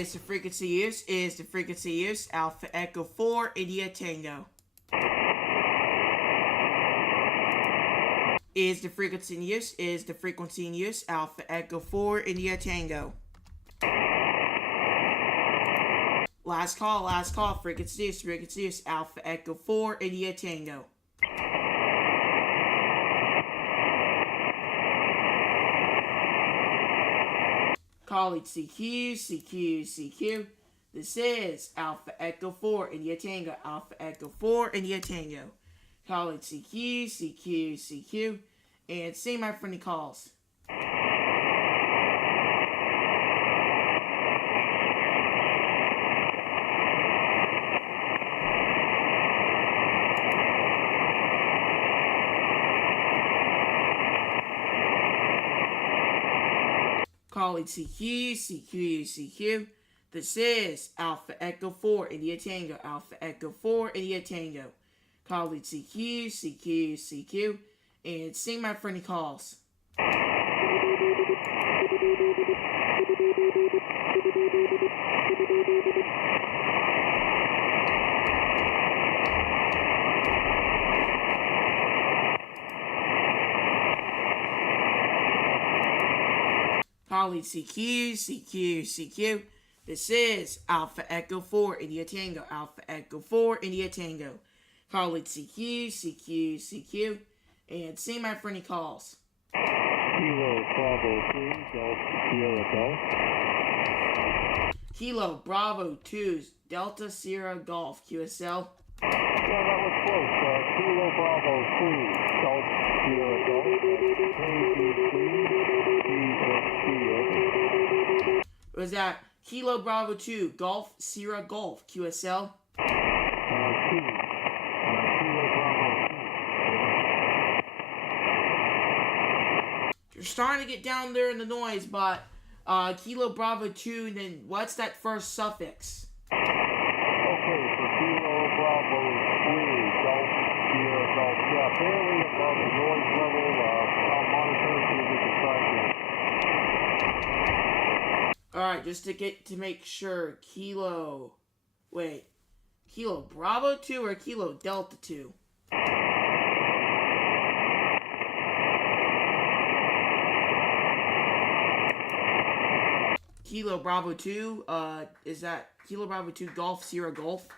Is the frequency used? Is the frequency used? Alpha Echo 4, India Tango. Is the frequency in use? Is the frequency in use? Alpha Echo 4, India Tango. Last call, frequency use, Alpha Echo 4, India Tango. Calling CQ. This is Alpha Echo 4, India Tango, Alpha Echo 4, India Tango. Calling CQ, and see my friendly calls. Calling CQ. This is Alpha Echo 4, India Tango, Alpha Echo 4, India Tango. Calling CQ, and sing my friendly calls. Calling CQ. This is Alpha Echo 4, India Tango, Alpha Echo 4, India Tango. Calling CQ, and see my friendly calls. Kilo Bravo 2, Delta Sierra Golf. Kilo Bravo 2, Delta Sierra Golf, QSL. Yeah, that was close. Kilo Bravo 2, Delta Sierra Golf. Was that Kilo Bravo 2, Golf Sierra Golf, QSL? You're starting to get down there in the noise, but Kilo Bravo 2, and then what's that first suffix? Okay, so Kilo Bravo 3, Golf Sierra Golf. Yeah, barely above the noise level. I'll monitor if we can track it. Alright, just to make sure, Kilo Bravo 2 or Kilo Delta 2? Kilo Bravo 2, is that Kilo Bravo 2 Golf Sierra Golf?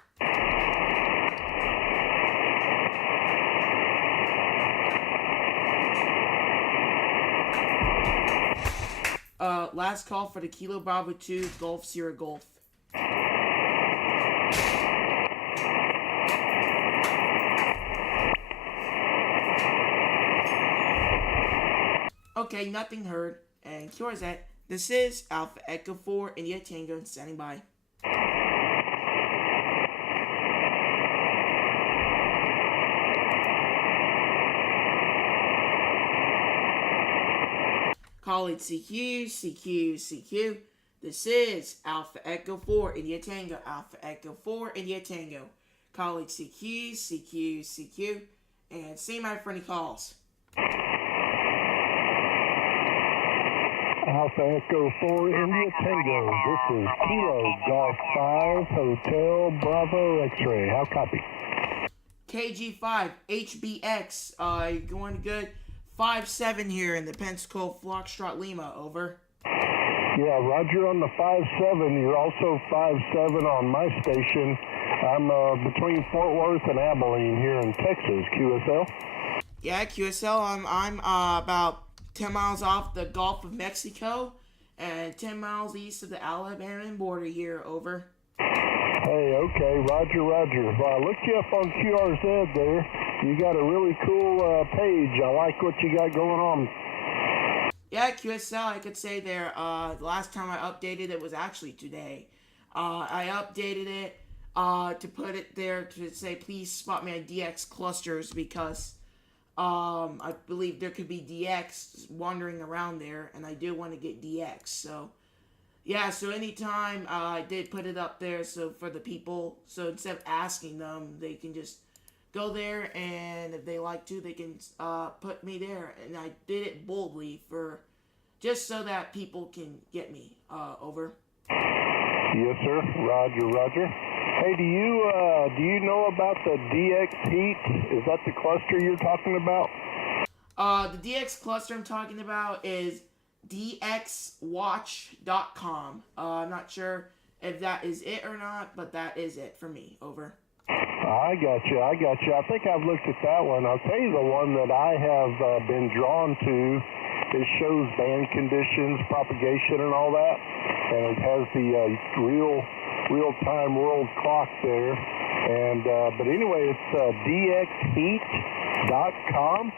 Last call for the Kilo Bravo 2 Golf Sierra Golf. Okay, nothing heard. And cure that. This is Alpha Echo 4, India Tango, standing by. Calling CQ. This is Alpha Echo 4, India Tango, Alpha Echo 4, India Tango. Calling CQ, and see my friendly calls. Alpha Echo 4, India Tango. This is Kilo Golf 5, Hotel Bravo X-Ray. How copy? KG5, HBX, going good. 5-7 here in the Pensacola Foxtrot Lima, over. Yeah, roger on the 5-7. You're also 5-7 on my station. I'm between Fort Worth and Abilene here in Texas, QSL. Yeah, QSL, I'm about 10 miles off the Gulf of Mexico and 10 miles east of the Alabama border here, over. Hey, okay, roger. Well, I looked you up on QRZ there. You got a really cool page. I like what you got going on. Yeah, QSL, I could say there, the last time I updated it was actually today. I updated it to put it there to say, please spot me on DX clusters, because I believe there could be DX wandering around there, and I do want to get DX. So, yeah, so anytime I did put it up there, so for the people, so instead of asking them, they can just go there, and if they like to, they can put me there. And I did it boldly just so that people can get me, over. Yes, sir. Roger, roger. Hey, do you know about the DX Heat? Is that the cluster you're talking about? The DX cluster I'm talking about is dxwatch.com. I'm not sure if that is it or not, but that is it for me. Over. I got you. I think I've looked at that one. I'll tell you the one that I have been drawn to. It shows band conditions, propagation, and all that, and it has the real-time world clock there. And but anyway, it's dxheat.com,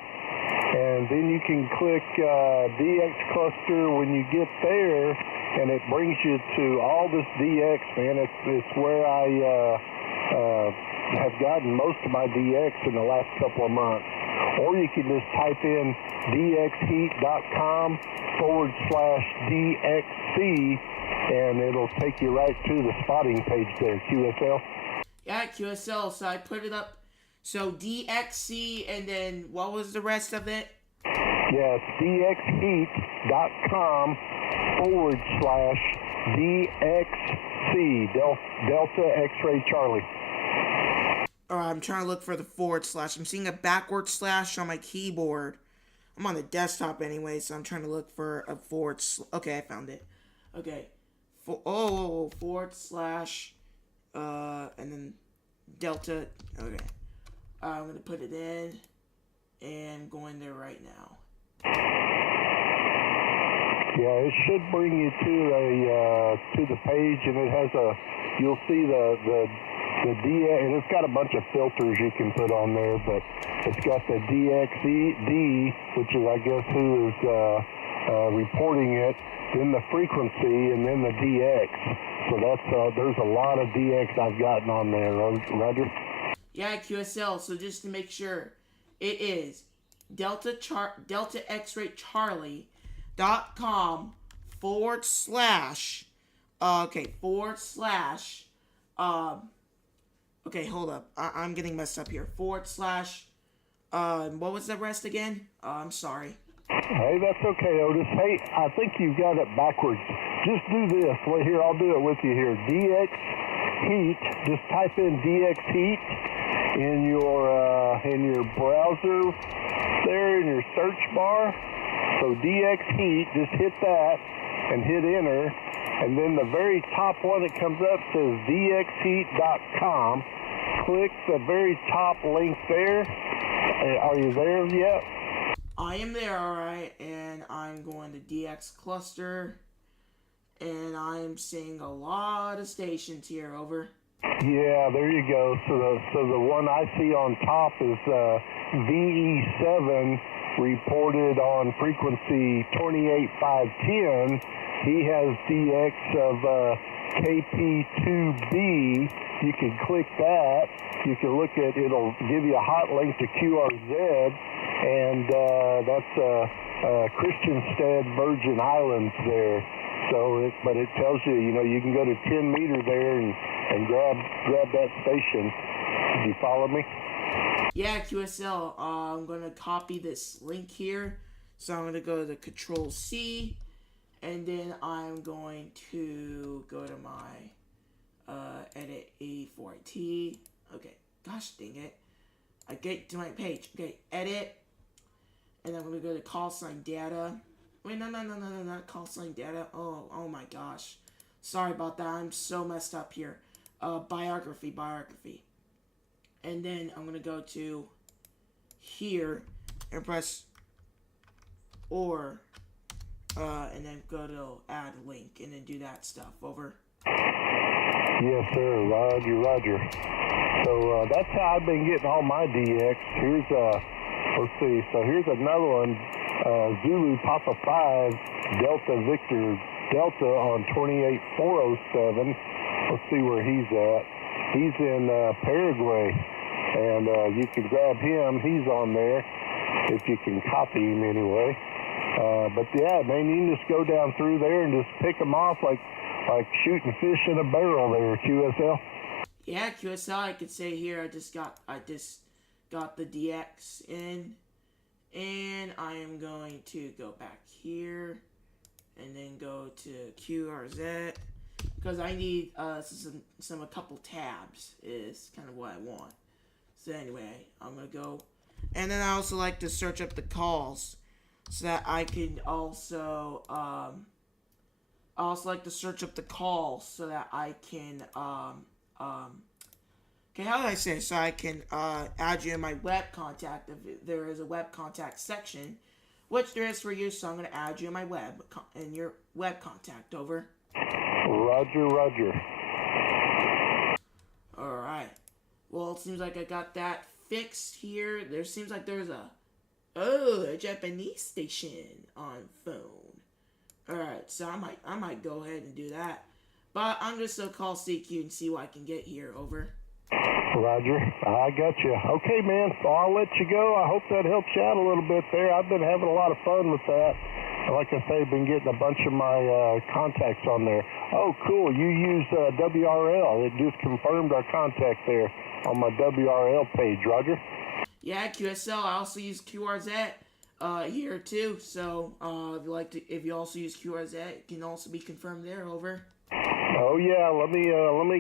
and then you can click DX cluster when you get there, and it brings you to all this DX. Man, it's where I have gotten most of my DX in the last couple of months. Or you can just type in dxheat.com/DXC, and it'll take you right to the spotting page there, QSL. Yeah, QSL. So I put it up. So DXC, and then what was the rest of it? Yes, dxheat.com/DXC, Delta X-Ray Charlie. I'm trying to look for the /. I'm seeing a backward slash on my keyboard. I'm on the desktop anyway, so I'm trying to look for a /. Okay, I found it. Okay. /, and then Delta. Okay. I'm going to put it in, and I'm going there right now. Yeah, it should bring you to the page, and it has you'll see the DX, and it's got a bunch of filters you can put on there, but it's got the DXD, which is, I guess, who is reporting it, then the frequency, and then the DX. So there's a lot of DX I've gotten on there, Roger? Yeah, QSL. So just to make sure, it is Delta X-Ray Charlie.com / okay, hold up. I'm getting messed up here. / what was the rest again? I'm sorry. Hey, that's okay, Otis. Hey, I think you've got it backwards. Just do this. Well, here, I'll do it with you here. DX Heat. Just type in DX Heat in your browser there in your search bar. So DX Heat, just hit that and hit enter. And then the very top one that comes up says dxheat.com. Click the very top link there. Are you there yet? I am there, alright. And I'm going to DX cluster. And I'm seeing a lot of stations here, over. Yeah, there you go. So the one I see on top is VE7 reported on frequency 28510. He has DX of KP2B. You can click that. You can look at it'll give you a hot link to QRZ, and that's Christiansted, Virgin Islands there. So, but it tells you, you can go to 10 meter there and grab that station. Did you follow me? Yeah, QSL. I'm going to copy this link here. So I'm going to go to Control C, and then I'm going to go to my edit A4T. Okay, gosh dang it. I get to my page. Okay, edit, and I'm going to go to call sign data. Wait, no, not call sign data. Oh my gosh. Sorry about that. I'm so messed up here. Biography. And then I'm going to go to here and press or, and then go to add link and then do that stuff. Over. Yes, sir. Roger. So that's how I've been getting all my DX. Here's let's see. So here's another one. Zulu Papa 5 Delta Victor Delta on 28407. Let's see where he's at. He's in Paraguay, and you can grab him. He's on there if you can copy him anyway. But yeah, man, you can just go down through there and just pick them off like shooting fish in a barrel there, QSL. Yeah, QSL. I could say here I just got the DX in. And I am going to go back here and then go to QRZ, because I need a couple tabs is kind of what I want. So anyway, I'm gonna go, and then I also like to search up the calls so that I can also I also like to search up the calls so that I can okay, how do I say it? So I can add you in my web contact if there is a web contact section, which there is for you. So I'm gonna add you in my your web contact. Over. Roger, roger. All right. Well, it seems like I got that fixed here. There seems like there's a Japanese station on phone. All right, so I might go ahead and do that, but I'm just gonna call CQ and see what I can get here. Over. Roger, I got you. Okay, man, so I'll let you go. I hope that helps you out a little bit there. I've been having a lot of fun with that. Like I say, been getting a bunch of my contacts on there. Oh, cool. You use WRL. It just confirmed our contact there on my WRL page. Roger? Yeah, QSL. I also use QRZ here too. So if you also use QRZ, it can also be confirmed there. Over. Oh yeah, let me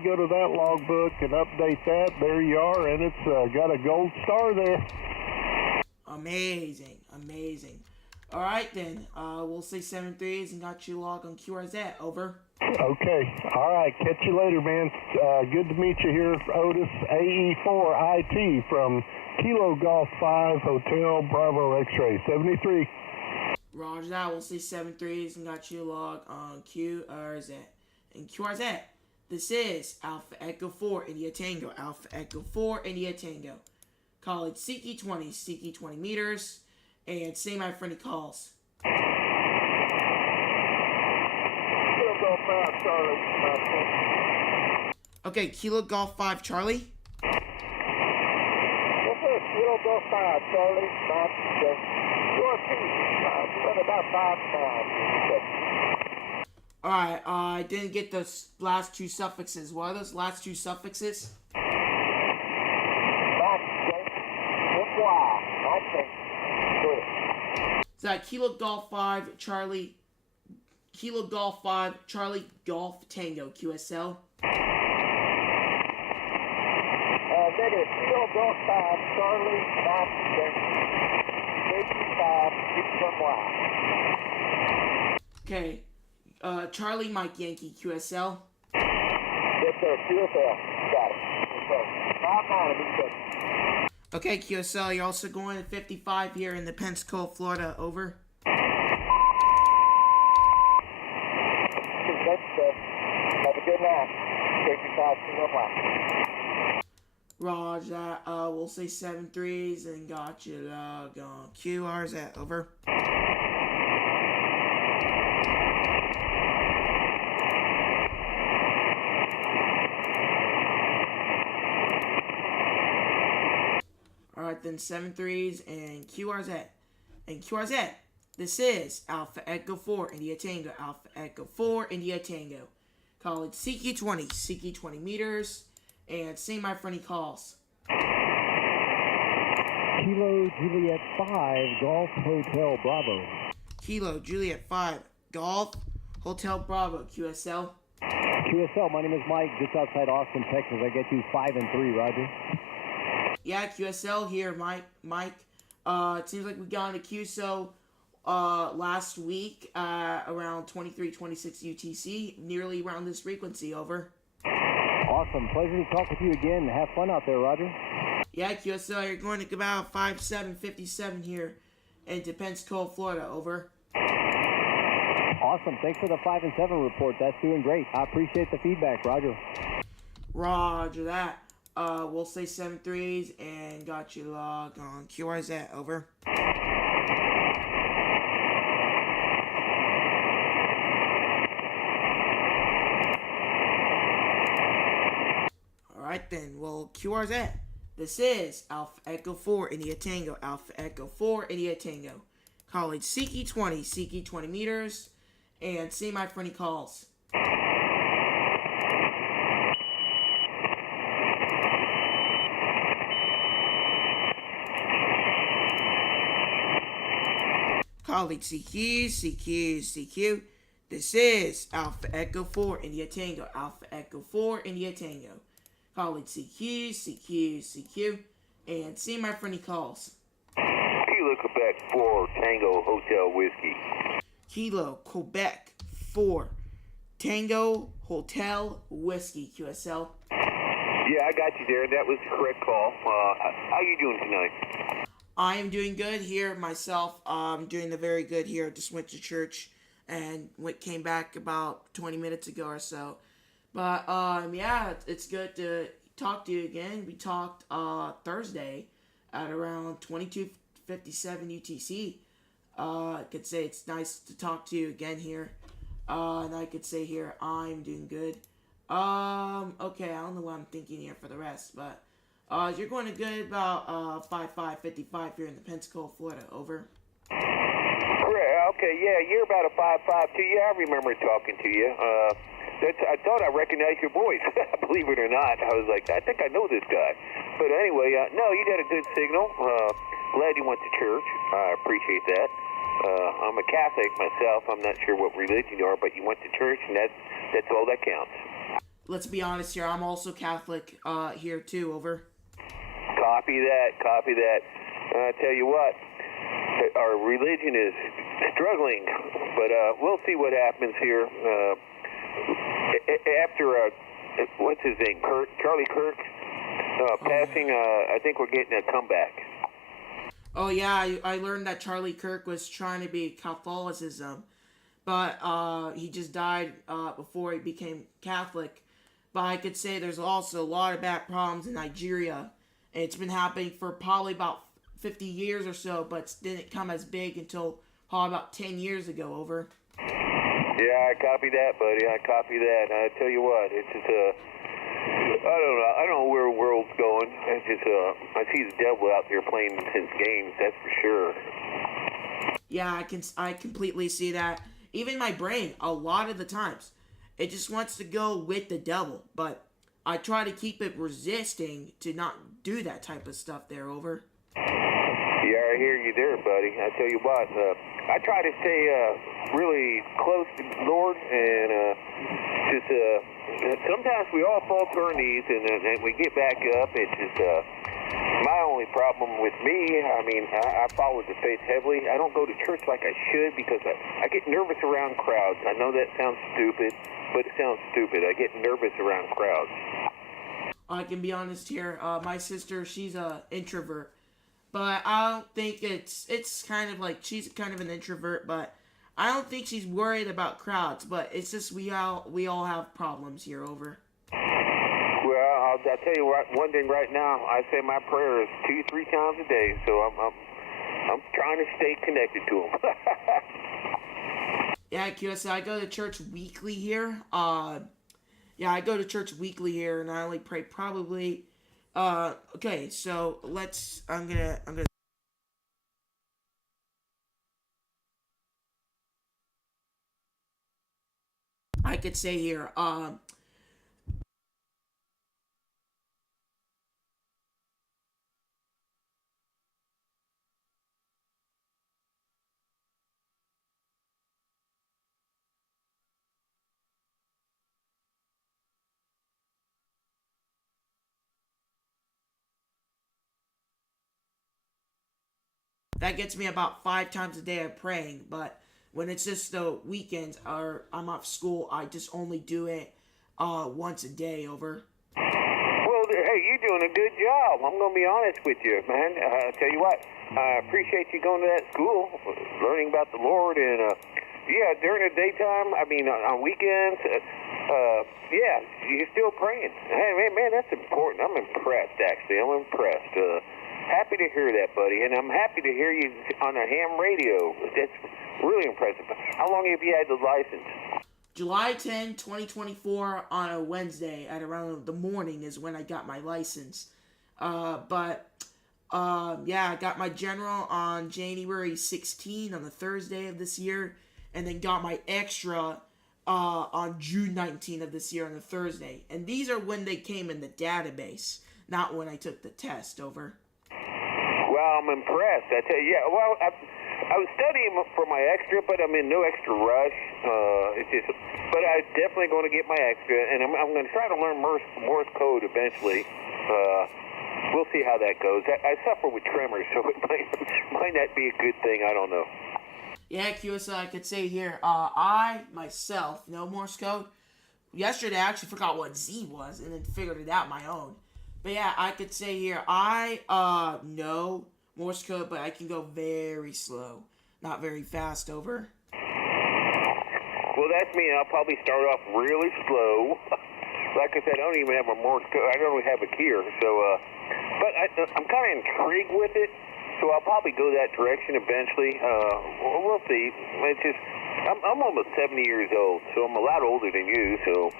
go to that logbook and update that. There you are, and it's got a gold star there. Amazing, amazing. All right then, we'll say 7-3s and got you logged on QRZ. Over. Okay, all right. Catch you later, man. Good to meet you here, Otis AE4IT from Kilo Golf 5 Hotel Bravo X-Ray 73. Roger that. We'll say 7-3s and got you logged on QRZ. And QRZ, this is Alpha Echo 4 India Tango. Alpha Echo 4 India Tango. Call it CQ 20 meters. And say my friendly calls. Okay, Kilo Golf 5 Charlie. Yes, sir. Kilo Golf 5 Charlie. About 5 miles. Alright, I didn't get the last two suffixes. What are those last two suffixes? So that Kilo Golf 5 Charlie, Kilo Golf 5 Charlie Golf Tango QSL. Negative. Kilo Golf 5 Charlie 5 Okay, Charlie Mike Yankee QSL. Yes, sir. QSL. Got it. 5 Okay, QSL, you're also going to 55 here in the Pensacola, Florida. Over. Have a good night. 55 Roger that. We'll say 7-3s and got you logged on QRZ. Over. Alright then, 7-3s and QRZ. And QRZ, this is Alpha Echo 4 India Tango. Alpha Echo 4 India Tango. Call it CQ 20 meters. And say my friendly calls. Kilo Juliet 5 Golf Hotel Bravo. Kilo Juliet 5 Golf Hotel Bravo QSL. QSL, my name is Mike, just outside Austin, Texas. I get you 5-3, Roger. Yeah, QSL here, Mike. It seems like we got into QSO last week around 23:26 UTC, nearly around this frequency. Over. Awesome. Pleasure to talk with you again. Have fun out there, Roger. Yeah, QSL, you're going to about 5757 here into Pensacola, Florida. Over. Awesome. Thanks for the 5 and 7 report. That's doing great. I appreciate the feedback, Roger. Roger that. We'll say 7-3s and got you logged on QRZ. Over. Alright then, well, QRZ. This is Alpha Echo 4 India Tango. Alpha Echo 4 India Tango. Call it CQ 20 meters. And see my friendly calls. Call it CQ. This is Alpha Echo 4 India Tango. Alpha Echo 4 India Tango. Calling CQ, CQ, CQ. And see my friend he calls. Kilo Quebec 4 Tango Hotel Whiskey. Kilo Quebec 4 Tango Hotel Whiskey, QSL. Yeah, I got you there. That was the correct call. How you doing tonight? I am doing good here myself. Doing the very good here. Just went to church and came back about 20 minutes ago or so. But yeah, it's good to talk to you again. We talked Thursday at around 22:57 UTC. I could say it's nice to talk to you again here. And I could say here I'm doing good. Okay, I don't know what I'm thinking here for the rest, but you're going to good about 5555 here in the Pensacola, Florida. Over. Okay, yeah, you're about a 5'5" too. Yeah, I remember talking to you. I thought I recognized your voice. Believe it or not, I was like, I think I know this guy. But anyway, no, you got a good signal. Glad you went to church. I appreciate that. I'm a Catholic myself. I'm not sure what religion you are, but you went to church, and that's all that counts. Let's be honest here. I'm also Catholic here too. Over. Copy that. I tell you what, our religion is struggling, but we'll see what happens here. After what's his name, Charlie Kirk passing, I think we're getting a comeback. Oh yeah, I learned that Charlie Kirk was trying to be Catholicism, but he just died before he became Catholic. But I could say there's also a lot of bad problems in Nigeria, and it's been happening for probably about 50 years or so, but it didn't come as big until probably about 10 years ago. Over. Yeah, I copy that, buddy. I copy that. I tell you what, it's just I don't know where the world's going. It's just I see the devil out there playing his games. That's for sure. Yeah, I completely see that. Even my brain, a lot of the times, it just wants to go with the devil, but I try to keep it resisting to not do that type of stuff there. Over. Yeah, I hear you there, buddy. I tell you what, I try to stay really close to the Lord, and just sometimes we all fall to our knees, and we get back up. It's just my only problem with me. I mean, I follow the faith heavily. I don't go to church like I should because I get nervous around crowds. I know that sounds stupid, but it sounds stupid. I get nervous around crowds. I can be honest here. My sister, she's a introvert. But I don't think it's kind of like she's kind of an introvert, but I don't think she's worried about crowds. But it's just we all have problems here. Over. Well, I'll tell you what. One thing right now, I say my prayers 2-3 times a day, so I'm trying to stay connected to him. Yeah, QSL, I go to church weekly here. Yeah, I go to church weekly here, and I only pray probably. Okay, so I'm gonna I could say here, that gets me about 5 times a day of praying, but when it's just the weekends or I'm off school, I just only do it once a day. Over. Well, hey, you're doing a good job. I'm going to be honest with you, man. I tell you what, I appreciate you going to that school, learning about the Lord, and yeah, during the daytime, I mean, on weekends, yeah, you're still praying. Hey, man, that's important. I'm impressed, actually. I'm impressed. Happy to hear that, buddy, and I'm happy to hear you on a ham radio. That's really impressive. How long have you had the license? July 10, 2024 on a Wednesday at around the morning is when I got my license. Yeah, I got my general on January 16 on the Thursday of this year, and then got my extra on June 19 of this year on the Thursday. And these are when they came in the database, not when I took the test. Over. Well, I'm impressed. I tell you, yeah. Well, I was studying for my extra, but I'm in no extra rush. It's just, but I'm definitely going to get my extra, and I'm going to try to learn Morse code eventually. We'll see how that goes. I suffer with tremors, so it might not be a good thing. I don't know. Yeah, QSL, I could say here, I, myself, know Morse code. Yesterday, I actually forgot what Z was, and then figured it out my own. But yeah, I could say here, I, know Morse code, but I can go very slow. Not very fast, over. Well, that's me. I'll probably start off really slow. Like I said, I don't even have a Morse code. I don't even have a keyer. So, but I'm kind of intrigued with it. So I'll probably go that direction eventually. We'll see. It's just, I'm almost 70 years old, so I'm a lot older than you. So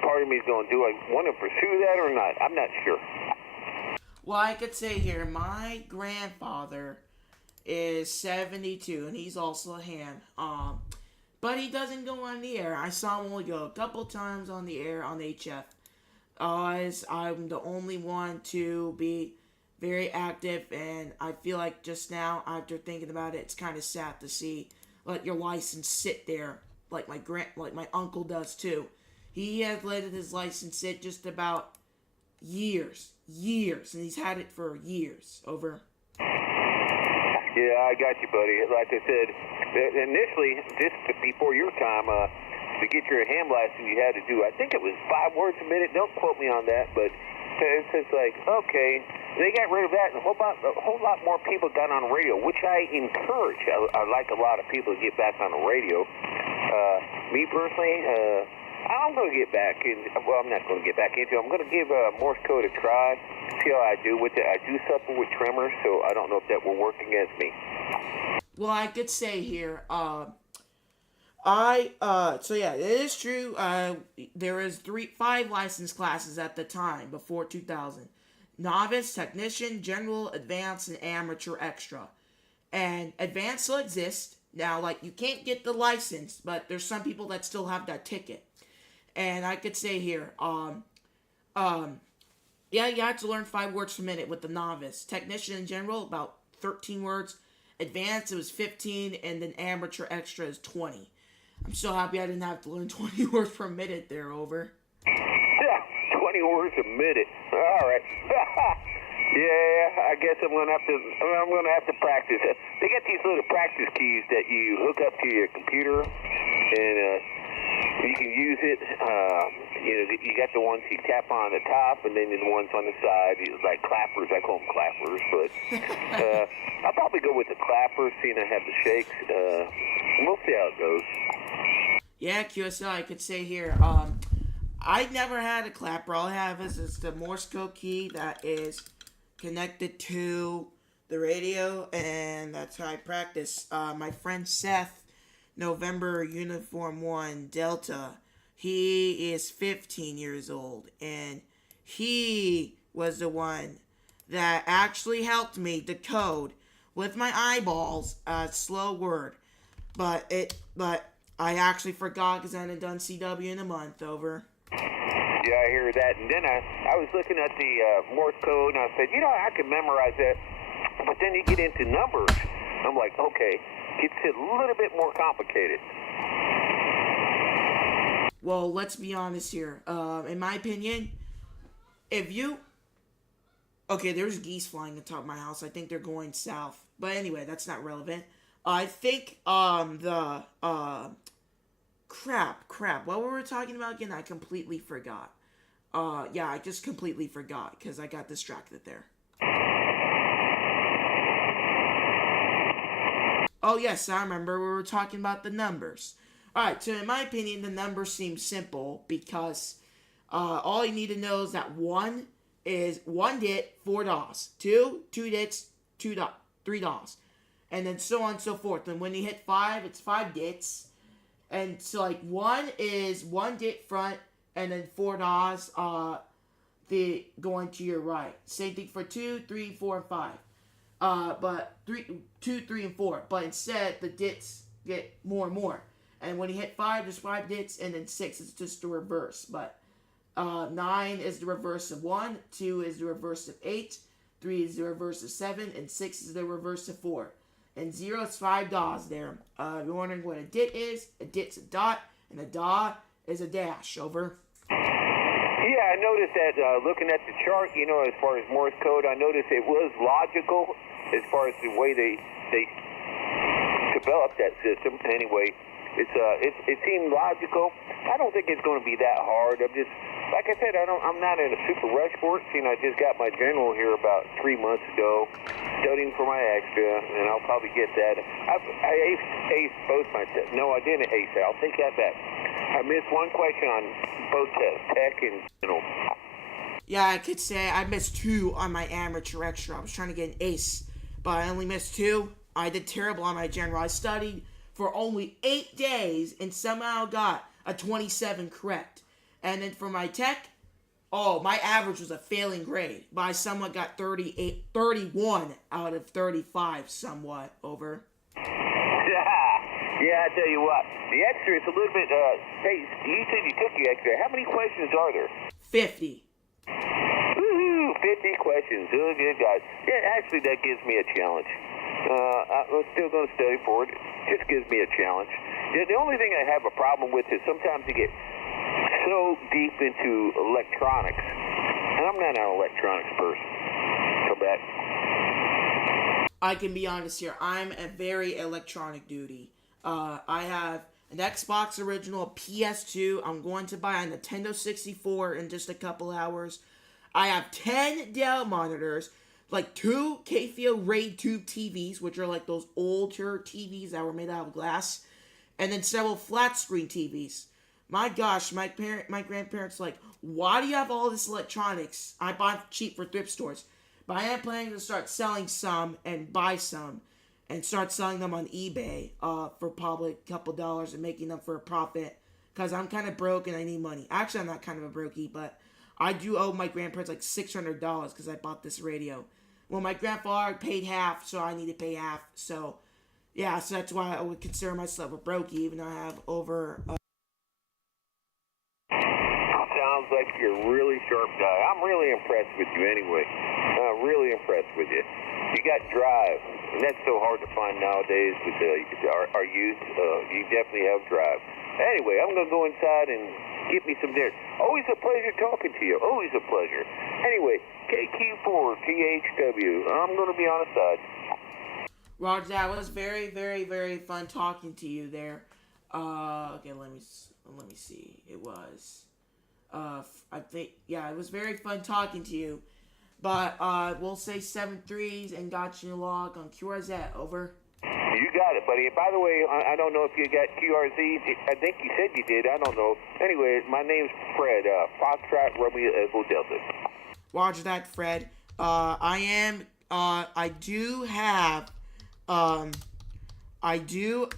part of me is going, do I want to pursue that or not? I'm not sure. Well, I could say here, my grandfather is 72, and he's also a ham. But he doesn't go on the air. I saw him only go a couple times on the air on HF. As I'm the only one to be very active, and I feel like just now, after thinking about it, it's kind of sad to see let your license sit there, like my uncle does too. He has let his license sit just about years, and he's had it for years. Over. Yeah, I got you, buddy. Like I said, initially, just before your time, to get your ham license, you had to do, I think it was 5 words a minute. Don't quote me on that, but it's just like, okay, they got rid of that, and a whole lot more people got on the radio, which I encourage. I like a lot of people to get back on the radio. Me personally, I'm going to get back in. Well, I'm not going to get back into it. I'm going to give Morse code a try, see how I do with it. I do suffer with tremors, so I don't know if that will work against me. Well, I could say here, so yeah, it is true. There was 5 license classes at the time before 2000: novice, technician, general, advanced, and amateur extra. And advanced still exists now. Like, you can't get the license, but there's some people that still have that ticket. And I could say here, yeah, you have to learn 5 words per minute with the novice. Technician in general, about 13 words. Advanced, it was 15, and then amateur extra is 20. I'm so happy I didn't have to learn 20 words per minute there, over. 20 words a minute. All right. Yeah, I guess I'm gonna have to practice. They got these little practice keys that you hook up to your computer, and you can use it. You got the ones you tap on the top, and then the ones on the side, like clappers. I call them clappers, but I'll probably go with the clappers, seeing I have the shakes. We'll see how it goes. Yeah, QSL, I could say here, I never had a clapper. All I have is the Morse code key that is connected to the radio, and that's how I practice. My friend Seth, November Uniform 1 Delta, he is 15 years old, and he was the one that actually helped me decode with my eyeballs a slow word. But I actually forgot because I hadn't done CW in a month, over. Yeah, I hear that. And then I was looking at the Morse code, and I said, I can memorize that. But then you get into numbers. I'm like, okay, it's a little bit more complicated. Well, let's be honest here. In my opinion, okay, there's geese flying on top of my house. I think they're going south. But anyway, that's not relevant. I think, crap. What were we talking about again? I completely forgot. Yeah, I just completely forgot because I got distracted there. Oh, yes, I remember. We were talking about the numbers. Alright, so in my opinion, the numbers seem simple because all you need to know is that 1 is 1 dit, 4 DOS. 2 dits, 3 DOS. And then so on and so forth. And when you hit 5, it's 5 dits. And so, like, 1 is 1 dit front, and then 4 DOS going to your right. Same thing for 2, 3, 4, and 5. But 2, 3, and 4. But instead, the dits get more and more. And when you hit 5, there's 5 dits, and then 6 is just the reverse. But 9 is the reverse of 1, 2 is the reverse of 8, 3 is the reverse of 7, and 6 is the reverse of 4. and 0 is $5 there. If you're wondering what a dit is, a dit's a dot, and a dot is a dash. Over. Yeah, I noticed that looking at the chart, as far as Morse code, I noticed it was logical as far as the way they developed that system. Anyway, it seemed logical. I don't think it's going to be that hard. I'm just, like I said, I'm not in a super rush for it. I just got my general here about 3 months ago, studying for my extra, and I'll probably get that. I aced both my tests. No, I didn't ace it. I'll take that back. I missed one question on both tests, tech and general. Yeah, I could say I missed 2 on my amateur extra. I was trying to get an ace, but I only missed 2. I did terrible on my general. I studied for only 8 days and somehow got a 27 correct. And then for my tech, my average was a failing grade. But I somewhat got 31 out of 35 somewhat. Over. Yeah, I tell you what, the extra is a little bit, hey, you said you took the extra. How many questions are there? 50. Woohoo, 50 questions. Oh, good guys. Yeah, actually, that gives me a challenge. I'm still going to study for it. Just gives me a challenge. The only thing I have a problem with is sometimes you get so deep into electronics. And I'm not an electronics person. Come back. I can be honest here. I'm a very electronic duty. I have an Xbox original, a PS2. I'm going to buy a Nintendo 64 in just a couple hours. I have 10 Dell monitors, like 2 Kfio RAID tube TVs, which are like those older TVs that were made out of glass, and then several flat screen TVs. My gosh, my grandparents like, why do you have all this electronics? I bought cheap for thrift stores. But I am planning to start selling some and buy some and start selling them on eBay for probably a couple dollars and making them for a profit, because I'm kind of broke and I need money. Actually, I'm not kind of a brokey, but I do owe my grandparents like $600 because I bought this radio. Well, my grandfather paid half, so I need to pay half. So, yeah, so that's why I would consider myself a brokey, even though I have over... Sounds like you're a really sharp guy. I'm really impressed with you anyway. Really impressed with you. You got drive, and that's so hard to find nowadays with our youth. You definitely have drive. Anyway, I'm going to go inside and get me some dinner. Always a pleasure talking to you. Always a pleasure. Anyway, KQ4 THW. I'm going to be on the side. Roger, that was very, very, very fun talking to you there. Okay, let me see. It was... I think, yeah, it was very fun talking to you. But, we'll say 7 threes and got you log on QRZ. Over. You got it, buddy. By the way, I don't know if you got QRZ. I think you said you did. I don't know. Anyway, my name's Fred. Foxtrot Romeo Echo Delta. Roger that, Fred. I do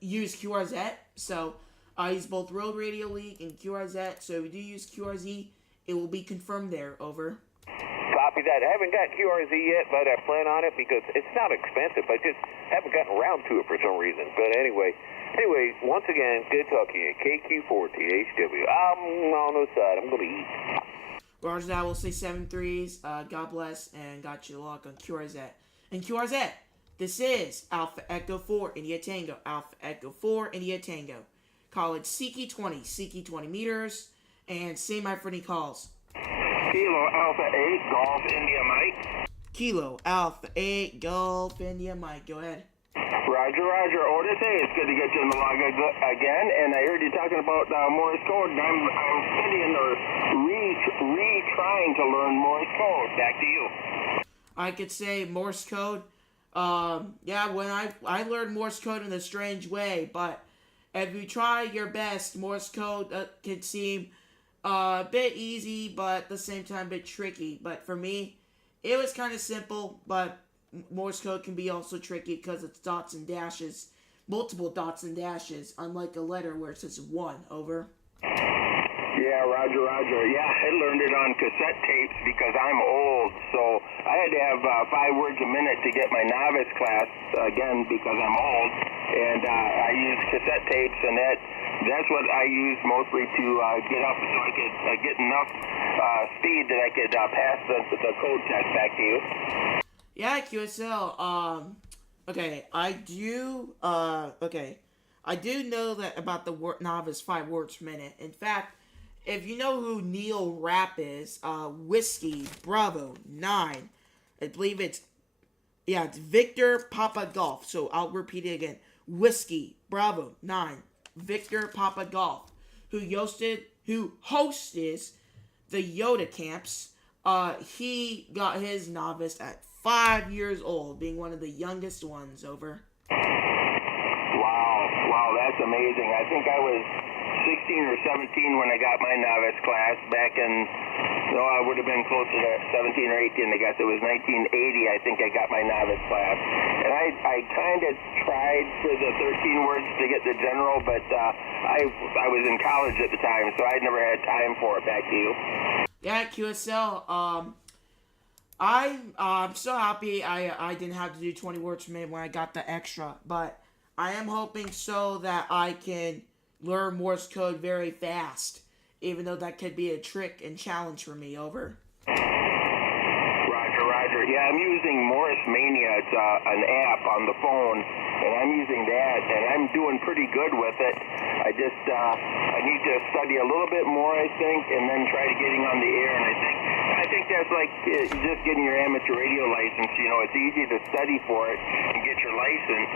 use QRZ, so I use both Road Radio League and QRZ, so if you do use QRZ, it will be confirmed there. Over. Copy that. I haven't got QRZ yet, but I plan on it because it's not expensive. I just haven't gotten around to it for some reason. But anyway, once again, good talking to you. KQ4 THW. I'm on the side. I'm going to eat. Roger that. We'll say 7 threes. God bless, and got you locked on QRZ. And QRZ, this is Alpha Echo 4 India Tango. Alpha Echo 4 India Tango. Call it Siki 20 meters, and say my for any calls. Kilo Alpha 8 Golf India Mike. Kilo Alpha 8 Golf India Mike. Go ahead. Roger. Otis, hey, it's good to get you in the log again. And I heard you talking about Morse code, and I'm studying or retrying to learn Morse code. Back to you. I could say Morse code. When I learned Morse code in a strange way, but if you try your best, Morse code can seem a bit easy, but at the same time a bit tricky. But for me, it was kind of simple, but Morse code can be also tricky because it's dots and dashes, multiple dots and dashes, unlike a letter where it says 1. Over. Yeah, Roger. Yeah, I learned it on cassette tapes because I'm old, so I had to have 5 words a minute to get my novice class, again, because I'm old, and I used cassette tapes, and that's what I used mostly to get up so I could get enough speed that I could pass the code test. Back to you. Yeah, QSL, Okay, I do. Okay, I do know that about the novice 5 words per minute. In fact, if you know who Neil Rapp is, Whiskey Bravo 9, I believe it's Victor Papa Golf. So I'll repeat it again: Whiskey Bravo 9, Victor Papa Golf, who hosted the Yoda camps. He got his novice at 5 years old, being one of the youngest ones. Over. Wow, that's amazing. I think I was 16 or 17 when I got my novice class back in, no, I would have been closer to 17 or 18, I guess. It was 1980, I think I got my novice class. And I kind of tried for the 13 words to get the general, but I was in college at the time, so I never had time for it. Back to you. Yeah, QSL. I'm so happy I didn't have to do 20 words per minute when I got the extra, but I am hoping so that I can learn Morse code very fast, even though that could be a trick and challenge for me. Over. Roger. Yeah, I'm using Morse Mania. It's an app on the phone, and I'm using that, and I'm doing pretty good with it. I just I need to study a little bit more, I think, and then try to getting on the air. And I think that's like just getting your amateur radio license. You know, it's easy to study for it and get your license.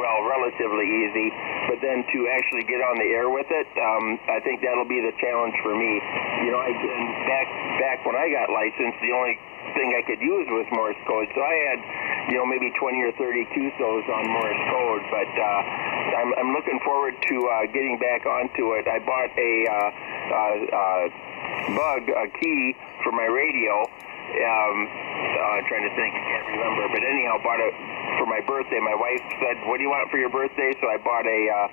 Well, relatively easy, but then to actually get on the air with it, I think that'll be the challenge for me. You know, back when I got licensed, the only thing I could use was Morse code, so I had, you know, maybe 20 or 30 QSOs on Morse code, but I'm looking forward to getting back onto it. I bought a key for my radio. Trying to think, I can't remember, but anyhow, bought it for my birthday. My wife said, "What do you want for your birthday?" So I bought a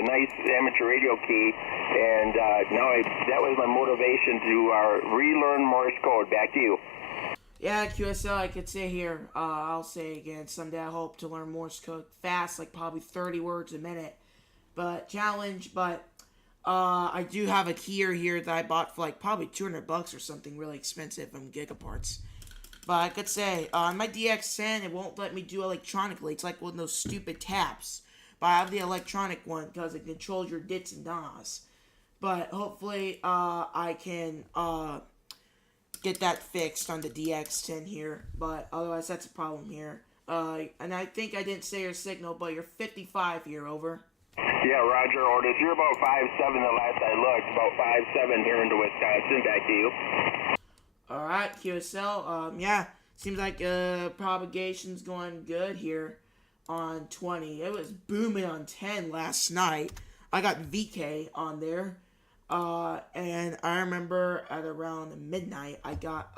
nice amateur radio key, and that was my motivation to relearn Morse code. Back to you. Yeah, QSL, I could say here, I'll say again, someday I hope to learn Morse code fast, like probably 30 words a minute. But I do have a keyer here that I bought for like probably $200 or something really expensive from Gigaparts. But I could say, on my DX10, it won't let me do electronically. It's like one of those stupid taps. But I have the electronic one because it controls your dits and dahs. But hopefully, I can, get that fixed on the DX10 here, but otherwise that's a problem here. And I think I didn't say your signal, but you're 55 here. Over. Yeah, Roger, Otis. You're about 5'7" the last I looked. About 5'7" here into Wisconsin. Back to you. Alright, QSL. Yeah, seems like propagation's going good here on 20. It was booming on 10 last night. I got VK on there. And I remember at around midnight, I got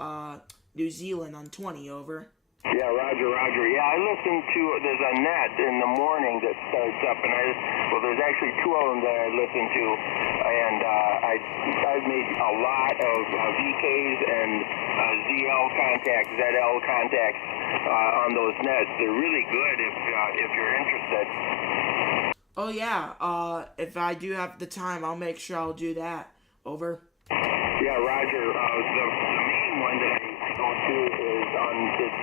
New Zealand on 20. Over. Yeah, Roger. Yeah, I listen to, there's a net in the morning that starts up, and there's actually two of them that I listen to, and I've made a lot of VKs and ZL contacts on those nets. They're really good if you're interested. Oh yeah, if I do have the time, I'll make sure I'll do that. Over. Yeah, Roger. The main one that I go to is on this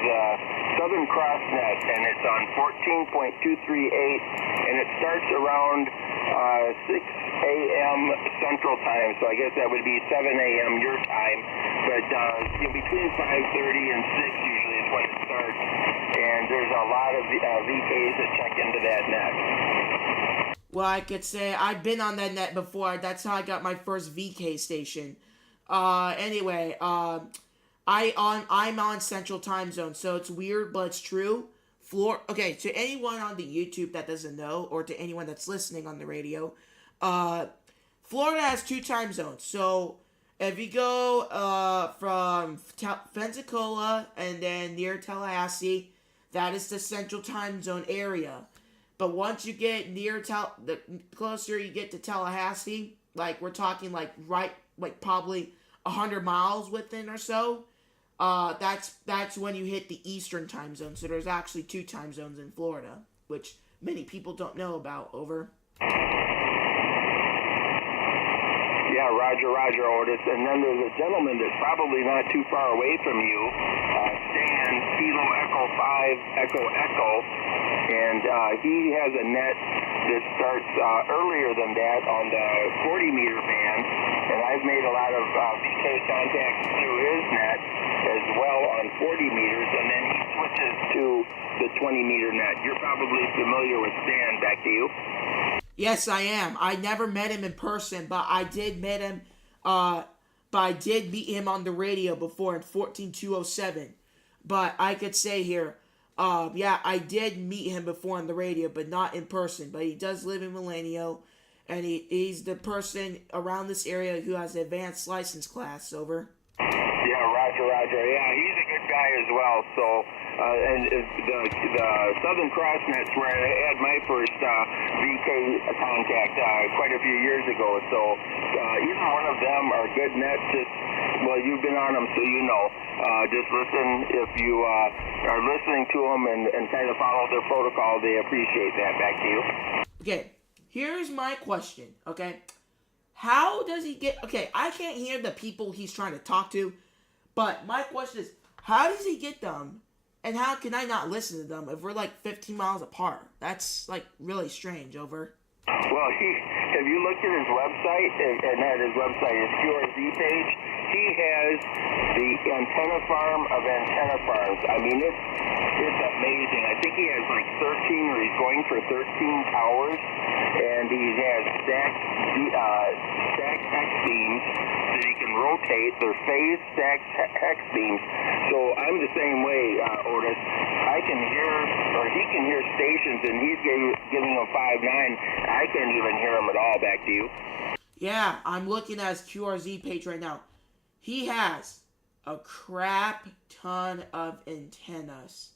Southern Cross net, and it's on 14.238, and it starts around 6 a.m. Central Time, so I guess that would be 7 a.m. your time, but between 5:30 and 6 usually is when it starts, and there's a lot of VKs that check into that net. Well, I could say I've been on that net before. That's how I got my first VK station. Anyway, I'm on Central Time Zone, so it's weird, but it's true. Okay, to anyone on the YouTube that doesn't know, or to anyone that's listening on the radio, Florida has 2 time zones. So if you go from Pensacola and then near Tallahassee, that is the Central Time Zone area. But once you get near the closer you get to Tallahassee, like we're talking like probably 100 miles within or so, that's when you hit the Eastern Time Zone. So there's actually 2 time zones in Florida, which many people don't know about. Over. Yeah, Roger, Otis. And then there's a gentleman that's probably not too far away from you, Dan, Kilo Echo 5 Echo Echo, and he has a net that starts earlier than that on the 40-meter band, and I've made a lot of VK contacts through his net as well on 40 meters, and then he switches to the 20-meter net. You're probably familiar with Stan. Back to you. Yes, I am. I never met him in person, but I did meet him. On the radio before in 14207. But I could say here, yeah, I did meet him before on the radio, but not in person. But he does live in Milenio, and he's the person around this area who has the advanced license class. Over. Yeah, Roger. Yeah, he's a good guy as well. So, and the Southern Cross Nets where I had my first VK contact quite a few years ago. So, either one of them are good nets. Well, you've been on them, so you know. Just listen if you are listening to them and kind of follow their protocol. They appreciate that. Back to you. Okay, here's my question. Okay, how does he get? Okay, I can't hear the people he's trying to talk to, but my question is, how does he get them? And how can I not listen to them if we're like 15 miles apart? That's like really strange. Over. Well, have you looked at his website? And not his website, his QRZ page. He has the antenna farm of antenna farms. I mean, it's amazing. I think he has like 13, or he's going for 13 towers, and he has stacked hex beams that he can rotate. They're phased stacked hex beams. So I'm the same way, Otis. I can hear, or he can hear stations, and he's giving them 5.9. I can't even hear him at all. Back to you. Yeah, I'm looking at his QRZ page right now. He has a crap ton of antennas.